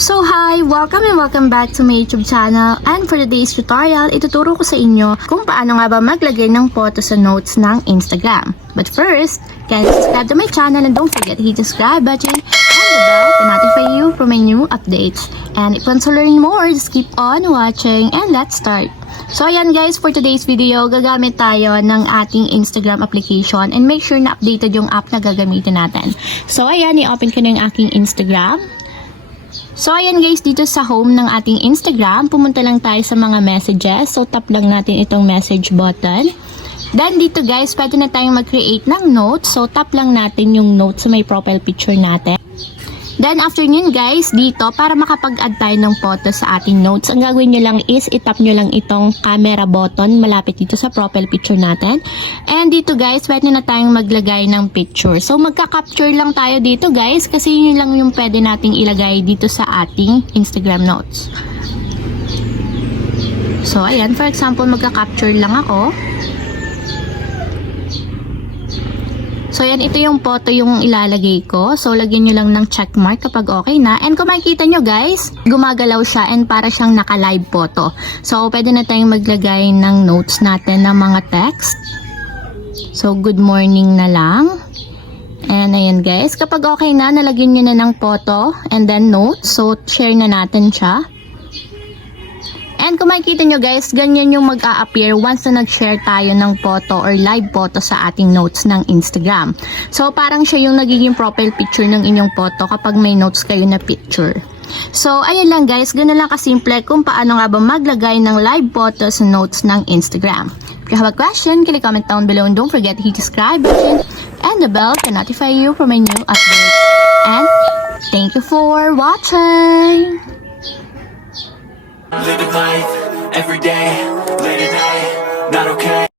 So hi! Welcome and welcome back to my YouTube channel, and for today's tutorial, ituturo ko sa inyo kung paano nga ba maglagay ng photo sa notes ng Instagram. But first, kindly subscribe to my channel and don't forget to hit the subscribe button and the bell to notify you for my new updates. And if you want to learn more, just keep on watching and let's start. So ayan guys, for today's video, gagamit tayo ng ating Instagram application and make sure na updated yung app na gagamitin natin. So ayan, i-open ko na yung aking Instagram. So ayan guys, dito sa home ng ating Instagram, pumunta lang tayo sa mga messages. So tap lang natin itong message button. Then dito guys, pwede na tayong mag-create ng notes. So tap lang natin yung notes sa may profile picture natin. Then after nyo guys, dito para makapag-add tayo ng photo sa ating notes, ang gagawin nyo lang is itap nyo lang itong camera button malapit dito sa profile picture natin. And dito guys, pwede na tayong maglagay ng picture. So magka-capture lang tayo dito guys, kasi yun lang yung pwede nating ilagay dito sa ating Instagram notes. So ayan, for example, magka-capture lang ako. So yan, ito yung photo yung ilalagay ko. So lagyan nyo lang ng checkmark kapag okay na. And kung makikita nyo guys, gumagalaw siya and para siyang naka-live photo. So pwede na tayong maglagay ng notes natin ng mga text. So good morning na lang. And ayan guys, kapag okay na, nalagyan nyo na ng photo and then notes. So share na natin siya. And kung makikita nyo guys, ganyan yung mag-a-appear once na nag-share tayo ng photo or live photo sa ating notes ng Instagram. So parang siya yung nagiging profile picture ng inyong photo kapag may notes kayo na picture. So ayun lang guys, ganun lang kasimple kung paano nga ba maglagay ng live photo sa notes ng Instagram. If you have a question, can you comment down below and don't forget to hit the subscribe button and the bell to notify you for my new updates. And thank you for watching! Living life, every day, late at night, not okay.